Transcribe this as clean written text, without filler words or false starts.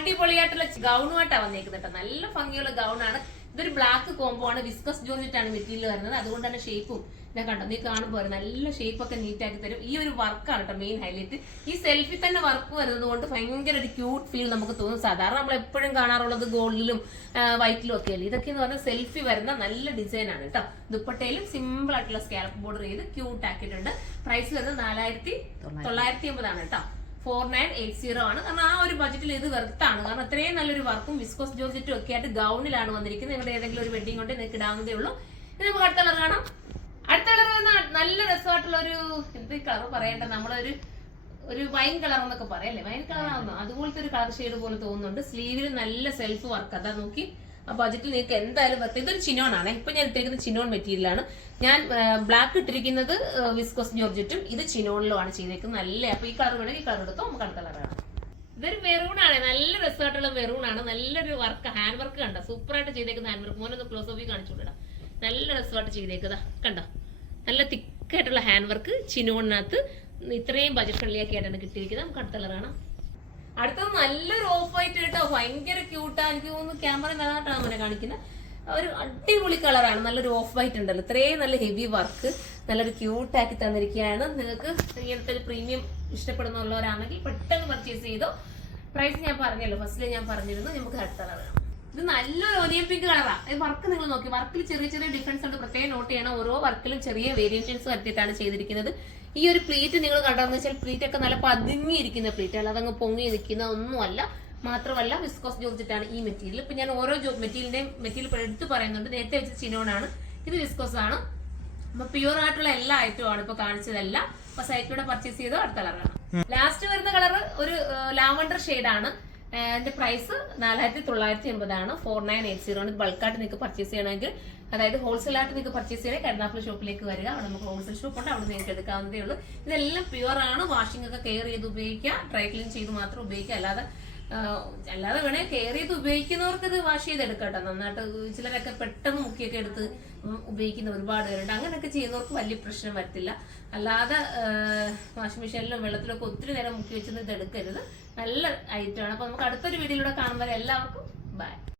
അടിപൊളിയായിട്ടുള്ള ഗൗണുമായിട്ടാണ് വന്നേക്കുന്നത് കേട്ടോ. നല്ല ഭംഗിയുള്ള ഗൗണാണ്. ഇതൊരു ബ്ലാക്ക് കോംബോ ആണ്. വിസ്കസ് ജോർജറ്റാണ് മെറ്റീരിയൽ വരുന്നത്. അതുകൊണ്ട് തന്നെ ഷേപ്പും ഞാൻ കണ്ടോ, നീ കാണുമ്പോൾ നല്ല ഷേപ്പ് ഒക്കെ നീറ്റ് ആക്കി തരും. ഈ ഒരു വർക്കാണ് കേട്ടോ മെയിൻ ഹൈലൈറ്റ്. ഈ സെൽഫി തന്നെ വർക്ക് വരുന്നത് കൊണ്ട് ഭയങ്കര ഒരു ക്യൂട്ട് ഫീൽ നമുക്ക് തോന്നും. സാധാരണ നമ്മൾ എപ്പോഴും കാണാറുള്ളത് ഗോൾഡിലും വൈറ്റിലും ഒക്കെ അല്ലേ. ഇതൊക്കെ എന്ന് പറഞ്ഞാൽ സെൽഫി വരുന്ന നല്ല ഡിസൈൻ ആണ് കേട്ടോ. ദുപ്പട്ടയിലും സിമ്പിൾ ആയിട്ടുള്ള സ്കാലപ്പ് ബോർഡർ ചെയ്ത് ക്യൂട്ട് ആക്കിയിട്ടുണ്ട്. പ്രൈസ് വരുന്നത് 4980 ആണ് കേട്ടോ. 4980 ആണ്. കാരണം ആ ഒരു ബജറ്റിൽ ഇത് വെർത്താണ്. കാരണം അത്രയും നല്ലൊരു വർക്കും വിസ്കോസ് ജോർജറ്റും ഒക്കെ ആയിട്ട് ഗൗണിലാണ് വന്നിരിക്കുന്നത്. നിങ്ങളുടെ ഏതെങ്കിലും ഒരു വെഡിങ് കൊണ്ട് നിങ്ങൾക്ക് ഇടാവുന്നതേ ഉള്ളൂ. ഇനി നമുക്ക് അടുത്ത കളർ കാണാം. അടുത്ത കളർ വന്ന നല്ല രസമായിട്ടുള്ള ഒരു എന്ത് കളർ പറയേണ്ട, നമ്മളൊരു ഒരു വൈൻ കളർ എന്നൊക്കെ പറയല്ലേ, വൈൻ കളർ ആവുന്നു അതുപോലത്തെ ഒരു കളർ ഷെയ്ഡ് പോലെ തോന്നുന്നുണ്ട്. സ്ലീവിൽ നല്ല സെൽഫ് വർക്ക്. അതാ നോക്കി, ആ ബജറ്റിൽ നിങ്ങൾക്ക് എന്തായാലും പറ്റും. ഇതൊരു ചിനോൺ ആണ്. ഇപ്പൊ ഞാൻ ഇട്ടിരിക്കുന്നത് ചിനോൺ മെറ്റീരിയൽ ആണ്. ഞാൻ ബ്ലാക്ക് ഇട്ടിരിക്കുന്നത് വിസ്കോസ് ജോർജറ്റും ഇത് ചിനോണിലുമാണ് ചെയ്തേക്കുന്നത്. നല്ല അപ്പൊ ഈ കളർ വേണമെങ്കിൽ ഈ കളർ എടുത്തോ. നമുക്ക് അടുത്ത കളറാണ്. ഇതൊരു മെറൂൺ ആണ്. നല്ല രസമായിട്ടുള്ള മെറൂൺ ആണ്. നല്ലൊരു വർക്ക്, ഹാൻഡ് വർക്ക് കണ്ട സൂപ്പറായിട്ട് ചെയ്തേക്കുന്ന ഹാൻഡ് വർക്ക്. മോനൊന്ന് ക്ലോസ് ഓഫ് കാണിച്ചു വിടാം. നല്ല രസമായിട്ട് ചെയ്തേക്കുക കണ്ടോ. നല്ല തിക്കായിട്ടുള്ള ഹാൻഡ് വർക്ക് ചിനോണിനകത്ത് ഇത്രയും ബജറ്റ് ഫ്രണ്ട്ലി ഒക്കെ ആയിട്ടാണ് കിട്ടിയിരിക്കുന്നത്. നമുക്ക് അടുത്ത കളറാണ്. അടുത്തത് നല്ലൊരു ഓഫ് വൈറ്റ് കേട്ടോ. ഭയങ്കര ക്യൂട്ടാ. എനിക്ക് തോന്നുന്നു ക്യാമറ നന്നായിട്ടാണ് അവനെ കാണിക്കുന്നത്. ഒരു അടിപൊളി കളറാണ്. നല്ലൊരു ഓഫ് വൈറ്റ് ഉണ്ടല്ലോ. ഇത്രയും നല്ല ഹെവി വർക്ക് നല്ലൊരു ക്യൂട്ടാക്കി തന്നിരിക്കുകയാണ്. നിങ്ങൾക്ക് ഇങ്ങനത്തെ ഒരു പ്രീമിയം ഇഷ്ടപ്പെടുന്നുള്ളവരാണെങ്കിൽ പെട്ടെന്ന് പർച്ചേസ് ചെയ്തോ. പ്രൈസ് ഞാൻ പറഞ്ഞല്ലോ, ഫസ്റ്റിൽ ഞാൻ പറഞ്ഞിരുന്നു. നമുക്ക് അടുത്ത കളറാണ്. ഇത് നല്ലൊരു ഓനിയൻ പിങ്ക് കളറാണ്. വർക്ക് നിങ്ങൾ നോക്കി, വർക്കിൽ ചെറിയ ചെറിയ ഡിഫറൻസ് ഉണ്ട്. പ്രത്യേകം നോട്ട് ചെയ്യണം. ഓരോ വർക്കിലും ചെറിയ വേരിയേഷൻസ് വരുത്തിയിട്ടാണ് ചെയ്തിരിക്കുന്നത്. ഈ ഒരു പ്ലീറ്റ് നിങ്ങൾ കണ്ടതെന്ന് വെച്ചാൽ പ്ലീറ്റ് ഒക്കെ നല്ല പതുങ്ങിയിരിക്കുന്ന പ്ലീറ്റ്, അല്ലാതെ അങ്ങ് പൊങ്ങി നിൽക്കുന്ന ഒന്നുമല്ല. മാത്രമല്ല വിസ്കോസ് ജോർജറ്റാണ് ഈ മെറ്റീരിയൽ. ഇപ്പൊ ഞാൻ ഓരോ മെറ്റീരിയൽ എടുത്ത് പറയുന്നുണ്ട്. നേരത്തെ വെച്ച ചിനോണാണ്, ഇത് വിസ്കോസ് ആണ്. അപ്പൊ പ്യൂർ ആയിട്ടുള്ള എല്ലാ ഐറ്റവും ആണ് ഇപ്പൊ കാണിച്ചതല്ല. അപ്പൊ സൈറ്റിലൂടെ പർച്ചേസ് ചെയ്തോ. അടുത്ത കളറാണ്. ലാസ്റ്റ് വരുന്ന കളർ ഒരു ലാവണ്ടർ ഷെയ്ഡാണ്. അതിന്റെ പ്രൈസ് 4980 ആണ്. 4980 ആണ്. ബൾക്കായിട്ട് നിങ്ങൾക്ക് പർച്ചേസ് ചെയ്യണമെങ്കിൽ, അതായത് ഹോൾസെയിൽ ആയിട്ട് നിങ്ങൾക്ക് പർച്ചേസ് ചെയ്യണമെങ്കിൽ കരുനാഗപ്പള്ളി ഷോപ്പിലേക്ക് വരിക. അവിടെ നമുക്ക് ഹോൾസെയിൽ ഷോപ്പ് ഉണ്ട്, അവിടെ നിങ്ങൾക്ക് എടുക്കാവുന്നതേ ഉള്ളൂ. ഇതെല്ലാം പ്യുവർ ആണ്. വാഷിംഗ് ഒക്കെ കെയർ ചെയ്ത് ഉപയോഗിക്കുക, ഡ്രൈ ക്ലീൻ ചെയ്ത് മാത്രം ഉപയോഗിക്കുക. അല്ലാതെ വേണേ കെയർ ചെയ്ത് ഉപയോഗിക്കുന്നവർക്ക് ഇത് വാഷ് ചെയ്തെടുക്കാം കേട്ടോ. നന്നായിട്ട് ചിലരൊക്കെ പെട്ടെന്ന് മുക്കിയൊക്കെ എടുത്ത് ഉപയോഗിക്കുന്ന ഒരുപാട് പേരുണ്ട്. അങ്ങനെയൊക്കെ ചെയ്യുന്നവർക്ക് വലിയ പ്രശ്നം വരത്തില്ല. അല്ലാതെ വാഷിംഗ് മെഷീനിലും വെള്ളത്തിലൊക്കെ ഒത്തിരി നേരം മുക്കി വെച്ചത് ഇത് എടുക്കരുത്. നല്ല ഐറ്റമാണ്. അപ്പൊ നമുക്ക് അടുത്തൊരു വീഡിയോയിലൂടെ കാണുമ്പോൾ എല്ലാവർക്കും ബൈ.